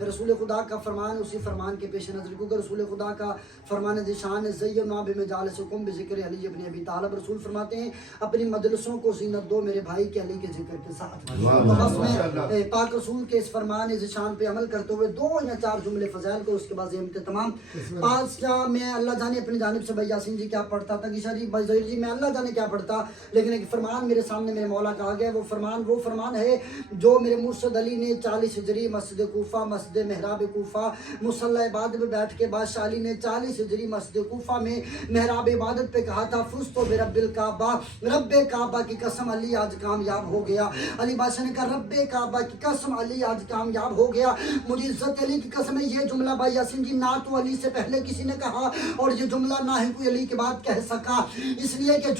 رسول خدا کا فرمان اسی فرمان کے پیش نظر، کیونکہ رسول خدا کا فرمان ذیشان ہے زینا بمجالسکم بذکر علی ابن ابی طالب۔ رسول فرماتے ہیں اپنی مجلسوں کو زینت دو میرے بھائی کے علی کے ذکر کے ساتھ۔ تو بس میں پاک رسول کے اس فرمان ذیشان پہ عمل کرتے ہوئے 2 یا 4 جملے فضائل کو اس کے بعد تمام پادشاہ میں اللہ جانے اپنی جانب سے بھائی یاسین جی کیا پڑھتا تھا کہ جی بھائی ظہیر جی میں اللہ جانے کیا پڑھتا، لیکن ایک فرمان میرے سامنے میرے مولا کا آ گیا۔ وہ فرمان ہے جو میرے مرشد علی نے 40 ہجری مسجد کوفہ مسجد محراب کوفہ مصلی عبادت میں بیٹھ کے بادشاہ علی نے 40 ہجری مسجد کوفہ میں محراب عبادت پہ کہا تھا فزت برب الکعبہ، رب کعبہ کی قسم علی آج کامیاب ہو گیا۔ علی بادشاہ نے کہا رب کعبہ کی قسم علی آج کامیاب ہو گیا، مجھے عزت علی کی قسم ہے۔ یہ جملہ بھائی یاسین جی نہ تو علی سے پہلے کسی نے کہا اور یہ جملہ نہ ہی کوئی علی کے بعد کہہ سکا، اس لیے کہ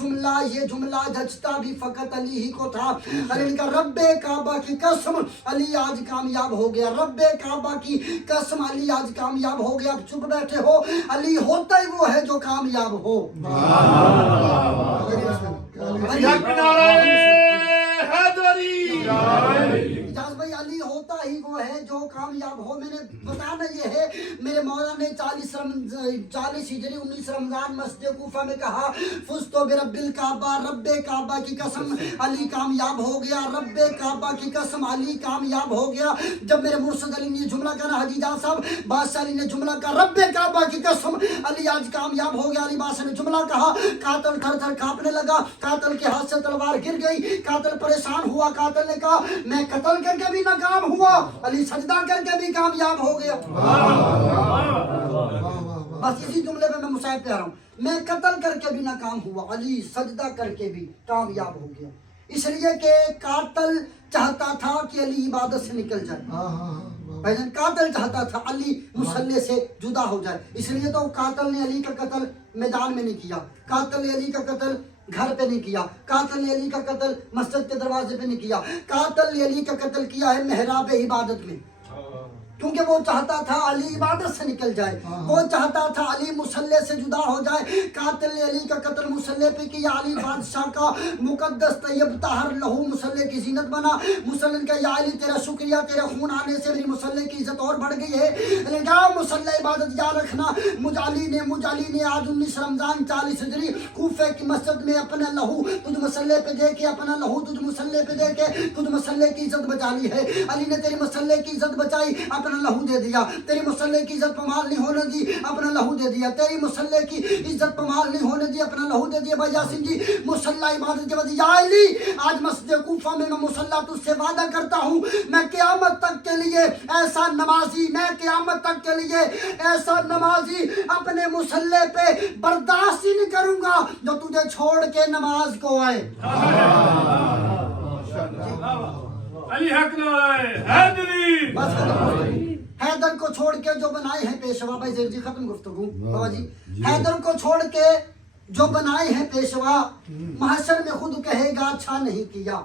یہ جملہ جچتا بھی فقط علی ہی کو تھا۔ علی نے کہا رب کعبہ کی قسم علی آج کامیاب ہو گیا، رب کعبہ کی قسم علی آج کامیاب ہو گیا۔ چپ بیٹھے ہو، علی ہوتا ہی وہ ہے جو کامیاب ہو۔ اجاز بھائی علی ہوتا ہی وہ ہے جو کامیاب ہو۔ میں نے بتانا یہ ہے میرے مولا نے 40 ہجری 19 رمضان مسجد کوفہ میں کہا فزت برب الکعبہ، رب کعبہ کی قسم علی کامیاب ہو گیا، رب کعبہ کی قسم علی کامیاب ہو گیا۔ جب میرے مرشد علی نے جملہ کہا حاجی جان صاحب بادشاہ علی نے جملہ کہا رب کعبہ کی قسم علی آج کامیاب ہو گیا، علی بادشاہ نے جملہ کہا قاتل تھر تھر کانپنے لگا، قاتل کے ہاتھ سے تلوار گر گئی، قاتل پریشان ہوا، قاتل نے کہا میں قتل کر کے بھی ناکام ہوا، علی سجدہ کر کے بھی کامیاب ہو گیا۔ بس اسی جملے پہ میں مصاحب پہ آ رہا ہوں، میں قتل کر کے بھی ناکام ہوا، علی سجدہ کر کے بھی کامیاب ہو گیا۔ اس لیے کہ قاتل چاہتا تھا کہ علی عبادت سے نکل جائے، بھائی قاتل چاہتا تھا علی مصلی سے جدا ہو جائے، اس لیے تو قاتل نے علی کا قتل میدان میں نہیں کیا، قاتل نے علی کا قتل گھر پہ نہیں کیا، قاتل نے علی کا قتل مسجد کے دروازے پہ نہیں کیا، قاتل نے علی کا قتل کیا ہے محراب عبادت میں، کیونکہ وہ چاہتا تھا علی عبادت سے نکل جائے، وہ چاہتا تھا علی مصلی سے جدا ہو جائے۔ قاتل نے علی کا قتل مصلی پہ کیا، علی بادشاہ کا مقدس طیب طاہر لہو مصلی کی زینت بنا۔ مصلی نے کہا یا علی تیرا شکریہ، تیرے خون آنے سے میری مصلی کی عزت اور بڑھ گئی ہے، لیکن مصلی عبادت یاد رکھنا مجھ علی نے آج 19 رمضان 40 ہجری کوفے کی مسجد میں اپنا لہو تجھ مصلی پہ دے کے، اپنا لہو تجھ مصلی پہ دے کے تجھ مصلی کی عزت بچا لی ہے۔ علی نے تیری مصلی کی عزت بچائی، اپنا لہو دے دیا، تیری مصلی کی عزت پمال نہیں ہونے دی، اپنا لہو دے دیا، تیری مصلی کی عزت پمال نہیں ہونے دی، اپنا لہو دے دیا۔ بھائی یاسین جی مصلی عبادت کے بعد یا علی آج مسجد کوفہ میں مصلی تجھ سے وعدہ کرتا ہوں میں قیامت تک کے لیے ایسا نمازی، میں قیامت تک کے لیے ایسا نمازی اپنے مصلی پہ برداشت ہی نہیں کروں گا جو تجھے چھوڑ کے نماز کو آئے۔ علی حق نعرہ حیدری، حیدر کو چھوڑ کے جو بنائے ہیں پیشوا، بھائی زیر جی ختم گفتگو بابا جی، حیدر کو چھوڑ کے جو بنائے ہیں پیشوا محشر میں خود کہے گا اچھا نہیں کیا۔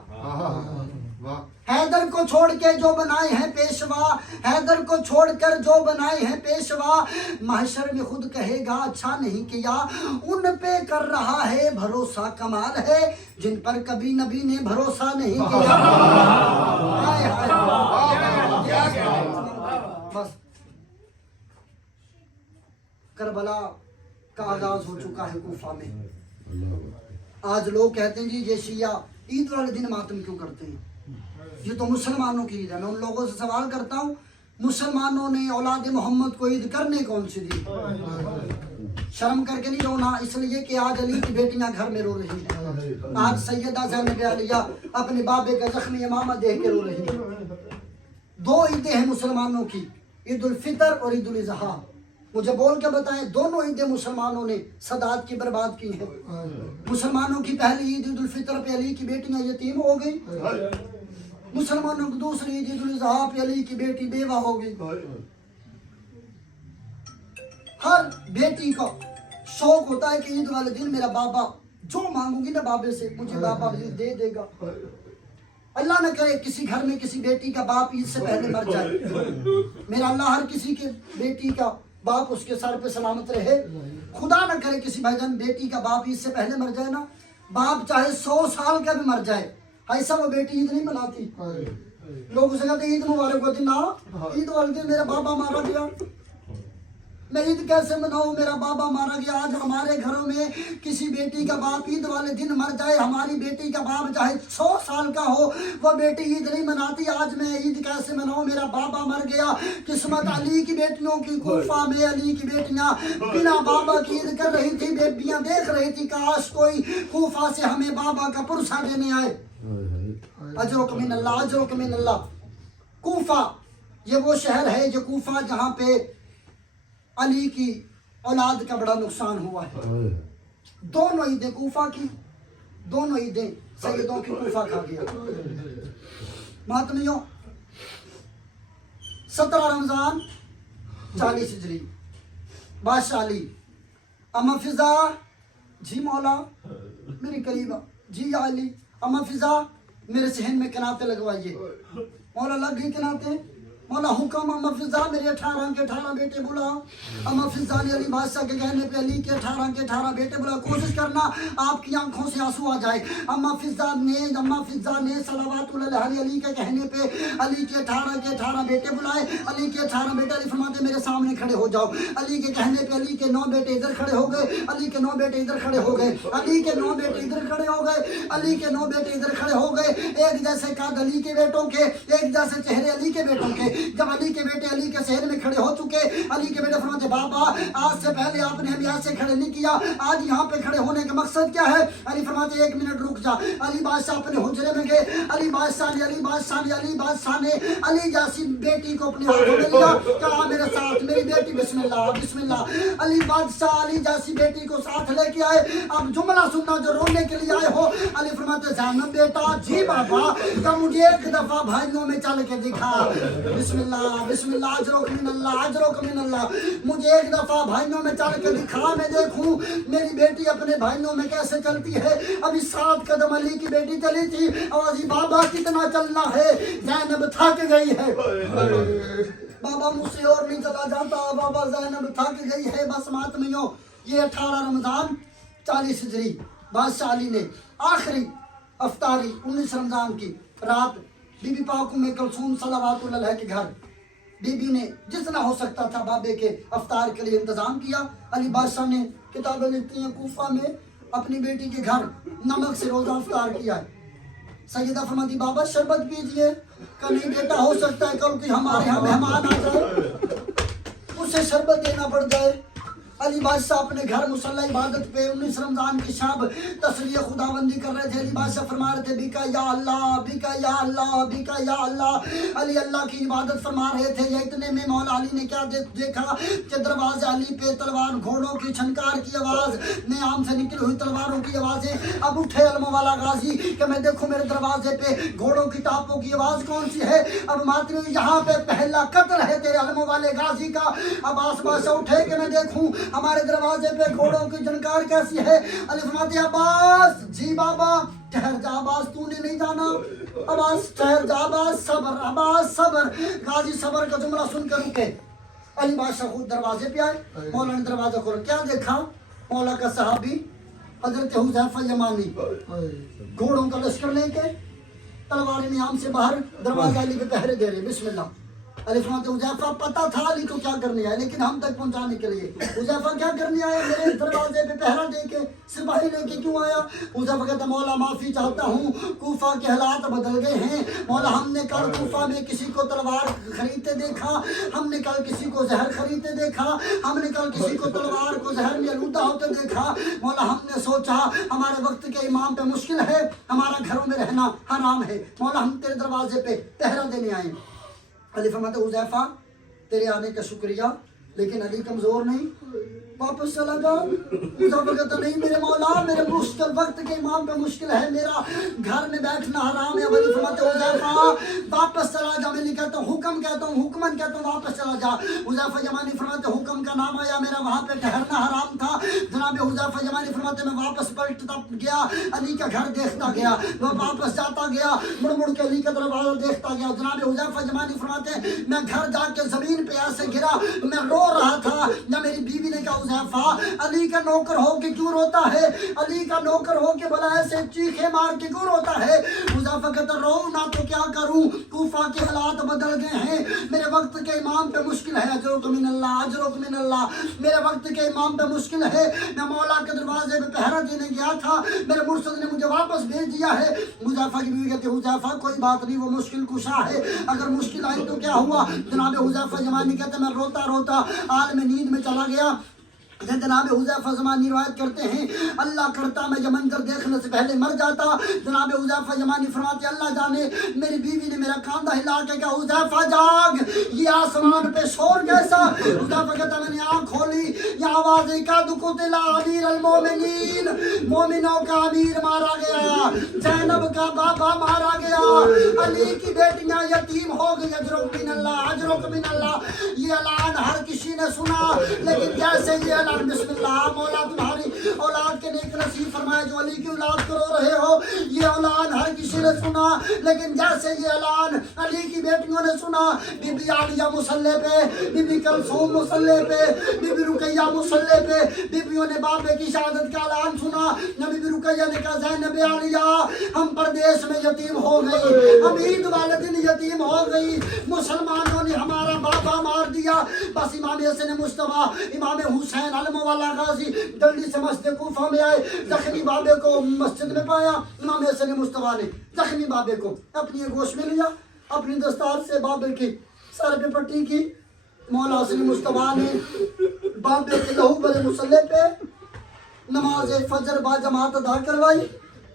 حیدر کو چھوڑ کے جو بنائے ہیں پیشوا، حیدر کو چھوڑ کر جو بنائے ہیں پیشوا محشر میں خود کہے گا اچھا نہیں کیا۔ ان پہ کر رہا ہے بھروسہ کمال ہے جن پر کبھی نبی نے بھروسہ نہیں کیا۔ بس کربلا کا آغاز ہو چکا ہے کوفہ میں۔ آج لوگ کہتے ہیں جی یہ شیعہ عید والے دن ماتم کیوں کرتے ہیں، یہ تو مسلمانوں کی عید ہے۔ میں ان لوگوں سے سوال کرتا ہوں مسلمانوں نے اولاد محمد کو عید کرنے کون سی دی؟ شرم کر کے نہیں رونا، اس لیے کہ آج علی کی بیٹیاں گھر میں رو رہی ہیں، آج سیدہ زینب عالیہ اپنے بابے کا زخمی امامہ دیکھ کے رو رہی ہیں۔ 2 عیدیں ہیں مسلمانوں کی، عید الفطر اور عید الاضحیٰ۔ مجھے بول کے بتائیں دونوں عیدیں مسلمانوں نے سادات کی برباد کی ہیں۔ مسلمانوں کی پہلی عید عید الفطر پہ علی کی بیٹیاں یتیم ہو گئی، مسلمانوں کی دوسری عید الاضحیٰ پہ علی کی بیٹی بیوہ ہو گئی۔ ہر بیٹی کا شوق ہوتا ہے کہ عید والے دن میرا بابا جو مانگوں گی نا بابے سے مجھے بابا دے دے گا۔ اللہ نہ کرے کسی گھر میں کسی بیٹی کا باپ عید سے پہلے مر جائے، میرا اللہ ہر کسی کے بیٹی کا باپ اس کے سر پہ سلامت رہے۔ خدا نہ کرے کسی بھائی جان بیٹی کا باپ عید سے پہلے مر جائے نا، باپ چاہے 100 سال کا بھی مر جائے ایسا وہ بیٹی عید نہیں مناتی۔ लोग उसे कहते ईद मुबारक होती ना, ईद वाले दिन मेरा बाबा मारा गया, मैं ईद कैसे मनाऊं, मेरा बाबा मारा गया। आज हमारे घरों में किसी बेटी का बाप ईद वाले दिन मर जाए, हमारी बेटी का बाप चाहे 100 साल का हो, वह बेटी ईद नहीं मनाती। आज मैं ईद कैसे मनाऊं, मेरा बाबा मर गया। किस्मत अली की बेटियों की, कूफा में अली की बेटियां बिना बाबा की ईद कर रही थी, बेटियां देख रही थी काश कोई कूफा से हमें बाबा का पुरसा देने आए। अजरुक मिन अल्लाह, अजरुक मिन अल्लाह। कूफा ये वो शहर है, जो कूफा जहाँ पे अली की औलाद का बड़ा नुकसान हुआ है। दोनों ईदें कूफा की, दोनों ईदें सैयदों की कूफा खा गया। महात्मियों, 17 रमजान 40 हिजरी, बादशाह अली, अम्मा फिजा, जी मौला मेरे करीब, जी या अली, अम्मा फिजा मेरे सहन में कनाते लगवाइए। मौला लग गई कनाते, मौला हुक्म, अम्मा फिजा मेरे 18 के 18 बेटे बुला। अम्मा फिजा ने अली बादशाह के कहने पे अली के 18 बेटे बुला। कोशिश करना आपकी आंखों से आंसू आ जाए। अम्मा फिजा ने सलावतुल अलैहि अली के कहने पे अली के 18 बेटे बुलाए। अली के 18 बेटे, अली फरमाते मेरे सामने खड़े हो जाओ। अली के कहने पे अली के 9 बेटे इधर खड़े हो गए, अली के 9 बेटे इधर खड़े हो गए, अली के 9 बेटे इधर खड़े हो गए, अली के 9 बेटे इधर खड़े हो गए। एक जैसे कद अली के बेटों के, एक जैसे चेहरे अली के बेटों के। जब अली के बेटे अली के शहर में खड़े हो चुके, अली के बेटे फरमाते बाबा आज से पहले आपने हमें ऐसे खड़े नहीं किया, आज यहाँ पे खड़े होने का मकसद क्या है? अली फरमाते 1 मिनट रुक जा। अली बादशाह अपने हुजरे में गए। अली बादशाह ने अली जैसी बेटी को अपने हाथों में लिया, कहा मेरे साथ मेरी बेटी, बिस्मिल्लाह बिस्मिल्लाह। अली बादशाह अली जैसी बेटी को साथ लेके आए। अब जुमला सुनना जो रोने के लिए आए हो। अली फरमाते ज़ैनब बेटा, जी बाबा, का मुझे एक दफा भाइयों में चल के दिखा। बिस्मिल्लाह बिस्मिल्लाह, अजरुक मिन अल्लाह, अजरुक मिन अल्लाह। मुझे एक दफा भाइयों में चल के दिखा, मैं देखूं मेरी बेटी अपने भाइयों में कैसे चलती है। अभी 7 कदम अली की बेटी चली थी, और बाबा कितना चलना है, ज़ैनब थक गई है। बाबा मुझसे और नहीं चला जाता, बाबा ज़ैनब थक गई है। बस मातमियों, ये 18 रमजान 40 हिजरी, बादशाह अली ने आखिरी अफ्तारी 19 रमजान की रात बीबी पाक उम्मे कुलसूम सल्लल्लाहु अलैहा के घर बीबी ने जितना हो सकता था बाबे के अफ्तार के लिए इंतजाम किया। अली बादशाह ने किताबें लिखती हैं, कूफा में अपनी बेटी के घर नमक से रोजा अफ्तार किया है। सैयदा फरमाती बाबा शरबत पीजिए। कल नहीं बेटा, हो सकता है कल कोई हमारे यहाँ मेहमान आ जाए, उसे शरबत देना पड़ जाए। अली बादशाह अपने घर मुसल्ला इबादत पे 19 रमजान की शाम तस्बीह खुदाबंदी कर रहे थे। अली बादशाह फरमा रहे थे बिका या अल्लाह, बिका या अल्लाह, बिका या अल्लाह। अली अल्लाह की इबादत फरमा रहे थे। ये इतने में मौला अली ने क्या देखा कि दरवाजे अली पे तलवार, घोड़ों की छनकार की आवाज़, नियाम से निकली हुई तलवारों की आवाज़ें। अब उठे अलम वाला गाजी कि मैं देखूँ मेरे दरवाजे पे घोड़ों की टापों की आवाज़ कौन सी है। अब मात्र यहाँ पे पहला कत्ल है तेरे अलम वाले गाजी का। अब्बास बादशाह उठे कि मैं देखूँ हमारे दरवाजे पे घोड़ों की झनकार कैसी है। अली फरमाते अब्बास, जी बाबा ठहर जा अब्बास, तूने नहीं जाना। अब्बास ठहर जा, अब्बास सबर, अब्बास सबर। गाजी सबर का जुमला सुनकर रुके। अली बादशाह खुद दरवाजे पे आए। मौला ने दरवाजा खोला, क्या देखा? मौला का सहाबी हजरत हुज़ैफा यमानी घोड़ों का लश्कर लेके तलवार नियाम से बाहर दरवाजा अली पे पहरे दे रहे। बिस्मिल्लाह। अली फरमाते हुज़ैफा पता था अली को क्या करने आए, लेकिन हम तक पहुंचाने के लिए। हुज़ैफा क्या करने आए? मेरे दरवाजे पे पहरा दे के सिपाही लेके क्यों आया? हुज़ैफा कहता मौला माफ़ी चाहता हूँ, कूफा के हालात बदल गए हैं। मौला हमने कल कूफा में किसी को तलवार खरीदते देखा, हमने कल किसी को जहर खरीदते देखा, हमने कल किसी को तलवार को जहर में आलूदा होते देखा। मौला हमने सोचा हमारे वक्त के इमाम पे मुश्किल है, हमारा घरों में रहना हराम है। मौला हम तेरे दरवाजे पे पहरा देने आए। अली फरमाते हुज़ैफा तेरे आने का शुक्रिया, लेकिन अली कमज़ोर नहीं, वापस चला जा। हुज़ैफा कहता नहीं मेरे मौला, मेरे मुश्किल वक्त के इमाम पे मुश्किल है, मेरा घर में बैठना हराम है। अली फरमाते हुज़ैफा वापस चला जा। मैं नहीं कहता हूँ हुक्म कहता हूँ, हुक्मन कहता हूँ वापस चला जा। हुज़ैफा यमानी फरमाते हुक्म का नाम आया, मेरा वहाँ पे ठहरना हराम था। जनाब हुज़ैफा यमानी फरमाते मैं वापस पलटता गया, अली का घर देखता गया, मैं वापस जाता गया, मुड़ मुड़ के अली का दरवाजा देखता गया। जनाब हुज़ैफा यमानी फरमाते मैं घर जाके जमीन पे ऐसे गिरा, मैं रो रो रहा था। ना मेरी बीवी ने कहा हुज़ैफा अली का नौकर हो के क्यों रोता है, अली का नौकर हो के भला ऐसे चीखे मार के क्यों रोता है। हुज़ैफा कहता रो ना तो क्या करूं, कूफा के हालात बदल गए हैं, मेरे वक्त के इमाम पे मुश्किल है, अजरुक मिनल्लाह अजरुक मिनल्लाह, मेरे वक्त के इमाम पे मुश्किल है। मैं मौला के दरवाजे पे पहरा देने गया था, मेरे मुर्शिद ने मुझे वापस भेज दिया है। हुज़ैफा की बीवी कहती हुज़ैफा कोई बात नहीं, वो मुश्किल कुशा है, अगर मुश्किल आई तो क्या हुआ। जनाब हुज़ैफा ज़मानी कहते मैं रोता रोता आलम नींद में चला गया। जनाब हुज़ैफा ज़मानी रिवायत करते हैं अल्लाह करता मैं ये मंजर देखने से पहले मर जाता। जनाब हुज़ैफा ज़मानी फरमाते अल्लाह जाने मेरी बीवी ने मेरा कांधा हिला के कहा हुज़ैफा जाग, ये आसमान पे शोर कैसा। हुज़ैफा कहता मैंने आँख खोली, ये आवाज़ का दुकुतिला अमीर अल मोमिनीन, मोमिनों का अमीर मारा गया, ज़ैनब का बाबा मारा गया, अली की बेटियां यतीम हो गई, अजरुक मिनल्लाह अजरुक मिनल्लाह। ये ऐलान हर किसी ने सुना, लेकिन जैसे ये ऐलान बिस्मिल्लाह मौला तुम्हारी औलाद के नेक नसीब फरमाए जो अली की औलाद को रो रहे हो, ये ऐलान हर किसी ने सुना, लेकिन जैसे ये ऐलान अली की बेटियों ने सुना, बीबी आलिया मुसल्ले पे, बीबी कलसूम मुसल्ले पे, बीबी रुकैया मुसल्ले पे, बीबियों ने बाबे की शहादत का ऐलान सुना। बीबी रुकैया ने कहा ज़ैनब आलिया हम परदेश में यतीम हो गई, हम ईद वाले दिन यतीम हो गई, मुसलमानों ने हमारा बाबा मार दिया। बस इमाम हसन मुस्तफा इमाम हुसैन अलम वाला गाजी जल्दी से मस्जिद कूफा में आए, जख्मी बाबे को मस्जिद में पाया। इमाम हसन मुस्तफा ने जख्मी बाबे को अपनी गोश में लिया, अपनी दस्तार से बाबे की सर पे पट्टी की। मौला हसन मुस्तफा ने बाबे के लहू भरे मुसल्ले पे नमाज फजर बाजमात अदा करवाई।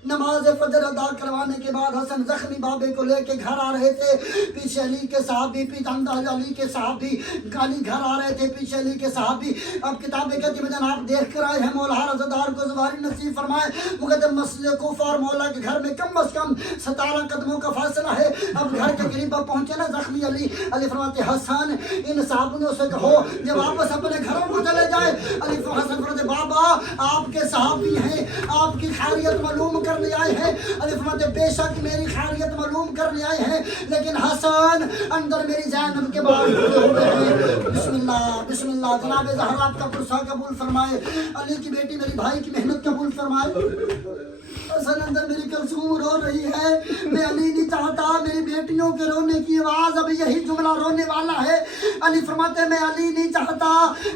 नमाज फजर अदा करवाने के बाद हसन जख्मी बाबे को लेके घर आ रहे थे, पीछे अली के साहबी, पीछे अली के साहबी गाली घर आ रहे थे, पीछे अली के साहबी। अब किताबें कहती हैं आप देख कर आए हैं मौला रज़ादार को ज़वारी नसीब फरमाए। वो कहते मस्जिद कूफा और मौला के घर में कम अज़ कम 17 कदमों का फासला है। अब घर के करीब पहुंचे ना जख्मी अली, अली फरमाते हसन इन साहबियों से कहो ये वापस अपने घरों को चले जाए। अली हसन फरमाते बाबा आपके साहबी हैं, आपकी खैरियत मालूम करने आए हैं। अली फरमाते बेशक मेरी खैरियत मालूम करने आए हैं, लेकिन हसन अंदर मेरी ज़ैनब के बाल हो गए हैं। बिस्मिल्लाह बिस्मिल्लाह। जनाब ज़हरा आपका पुरसा कबूल फरमाए, अली की बेटी मेरी भाई की मेहनत कबूल फरमाए। हसन अंदर मेरी कलसूम रो रही है, मैं अली नहीं चाहता मेरी बेटियों के रोने की आवाज़, अब यही जुमला रोने वाला है। अली फरमाते मैं अली नहीं चाहता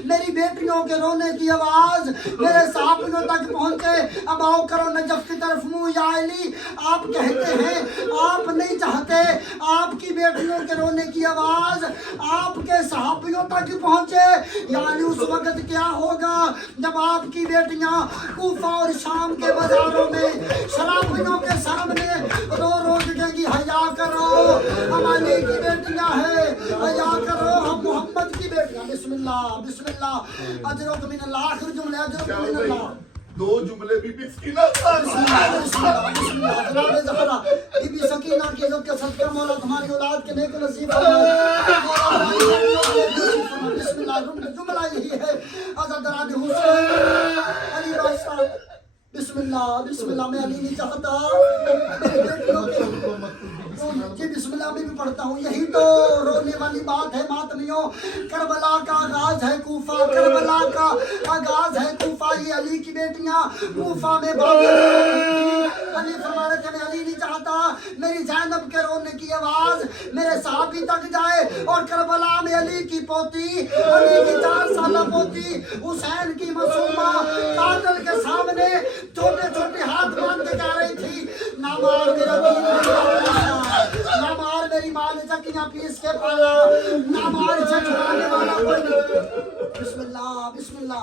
मेरी बेटियों के रोने की आवाज़ मेरे साहबियों तक पहुँचे। अब आओ करो नजफ की तरफ मुँह या अली, आप कहते हैं आप नहीं चाहते आपकी बेटियों के रोने की आवाज़ आपके साहबियों तक पहुँचे, यानी उस वक्त क्या होगा जब आपकी बेटियाँ कूफा और शाम के बाजारों में शराबियों के सामने रो रो दिखेंगी हया करो हम अली की बेटियां हैं, हया करो हम मोहम्मद की बेटियां। बिस्मिल्लाह बिस्मिल्लाह अजरुक मिनल्लाह। आखिर जुमले अजरुक मिनल्लाह, दो जुमले बीबी सकीना जनाब ज़हरा बीबी सकीना की इज्जत का सदका मौला तुम्हारी औलाद के नेक नसीब फरमाए। बिस्मिल्लाह जुमला यही है अज़दराद हुसैन अली बादशाह। बिस्मिल्लाह बिस्मिल्लाह। मैं अली नहीं चाहता मेरे बेटियों के जी बिस्मिल्लाह में भी पढ़ता हूँ। यही तो रोने वाली बात है मातमियों, करबला का आगाज है कूफा, करबला का आगाज है कूफा। ये अली की बेटियां कूफा में बाबे अली फरमा रहे थे मैं अली नहीं चाहता मेरी ज़ैनब के रोने की आवाज़ मेरे साहबी तक जाए। और करबला में अली की पोती, अली की 4 साल पोती हुसैन की मासूमा कातिल के सामने छोटे छोटे हाथ बांध के गा रही थी ना मार मेरा ना मार मेरी माँ ने चकियाँ पीस के पाला, ना मार इसे छुड़ाने वाला कोई नहीं। बिस्मिल्लाह बिस्मिल्लाह।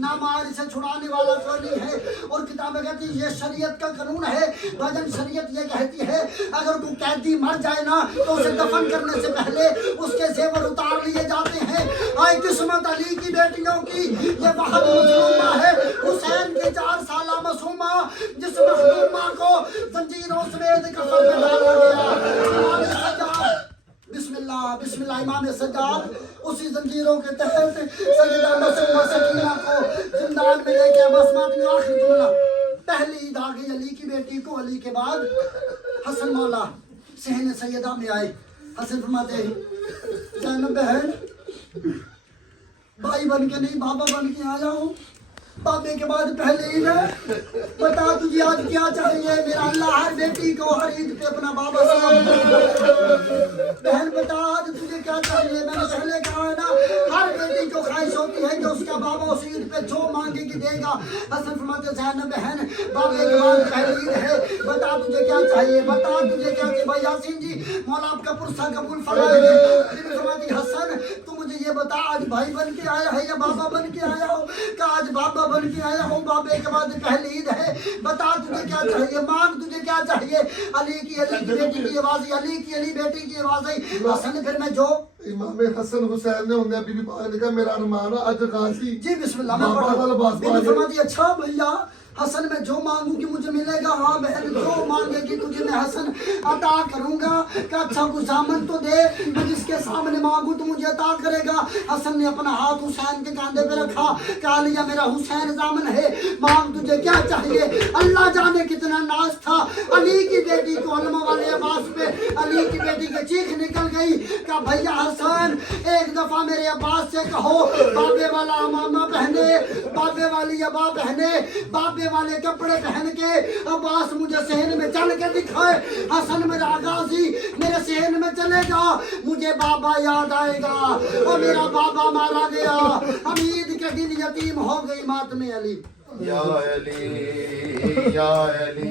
ना मार इसे छुड़ाने वाला कोई नहीं है। और किताबें कहती है ये शरीयत का कानून है भजन। शरीयत ये कहती है अगर कोई कैदी मर जाए ना तो उसे दफन करने से पहले उसके जेवर उतार लिए जाते हैं। आए किस्मत अली की बेटियों की ये वहां मजलूमा है, हुसैन की 4 साला मासूमा जिस मखदूमा को जंजीरों समेत कफन में डाला गया। बिस्मिल्लाह बिस्मिल्लाह। इमाम सज्जाद उसी जंजीरों के तहत सैयदा मासूमा सकीना को जिंदान में लेके बस मातमी आखिरी जुमला पहली ईद आ गई अली की बेटी को। अली के बाद हसन मौला सहन सैयदा में आए। हसन फरमाते ज़ैनब बहन भाई बन के नहीं बाबा बन के आया हूँ। बाबे के बाद पहले ईद है। बता तुझे आज क्या चाहिए? मेरा अल्लाह हर बेटी को हर ईद पे अपना बाबा साहब। बहन बता आज तुझे क्या चाहिए? मैंने पहले कहा है ना, हर बेटी को ख्वाहिश होती है कि उसका बाबा उस ईद पे जो मांगेगी देगा। हसन फरमाते हैं बहन बाबे के बाद पहले ईद है, बता तुझे क्या चाहिए? बता तुझे क्या चाहिए? भाई यासीन जी मौला आपका पुरसा कबूल फरमाएंगे। बीबी फरमाती हसन तू मुझे ये बता आज भाई बन के आया है या बाबा बन के आया हो? का आज बाबा बन के आया हूँ। बाबे के बाद पहली ईद है, बता तुझे क्या चाहिए? मांग तुझे क्या चाहिए? अली की बेटी की आवाज, अली की अली बेटी की आवाज आई। हसन फिर मैं जो इमाम हसन हुसैन ने उन्हें बीबी पाक ने कहा मेरा अरमान है अज गाजी जी बिस्मिल्लाह मैं बाबा वाला पढ़ा। बास बीबी फरमाती अच्छा भैया हसन मैं जो मांगूंगी मुझे मिलेगा? हाँ बहन जो मांगेगी तुझे मैं हसन अता करूंगा। कि अच्छा कुछ दामन तो दे, मैं जिसके सामने मांगू तो मुझे अता करेगा। हसन ने अपना हाथ हुसैन के कांधे पे रखा। कहा लिया मेरा हुसैन दामन है, मांग तुझे क्या चाहिए? अल्लाह जाने कितना नाज था अली की बेटी को। अलमा वाले अब्बास पे अली की बेटी की चीख निकल गई। कहा भैया हसन एक दफा मेरे अब्बास से कहो बाबे वाला अमामा पहने, बाबे वाली अबा पहने, बाबे वाले कपड़े पहन के अब्बास मुझे सहन में चल के दिखाए। हसन मेरा गाजी मेरे सहन में चलेगा, मुझे बाबा याद आएगा और मेरा बाबा मारा गया। हम ईद के दिन यतीम हो गई मातमे अली। या अली या अली।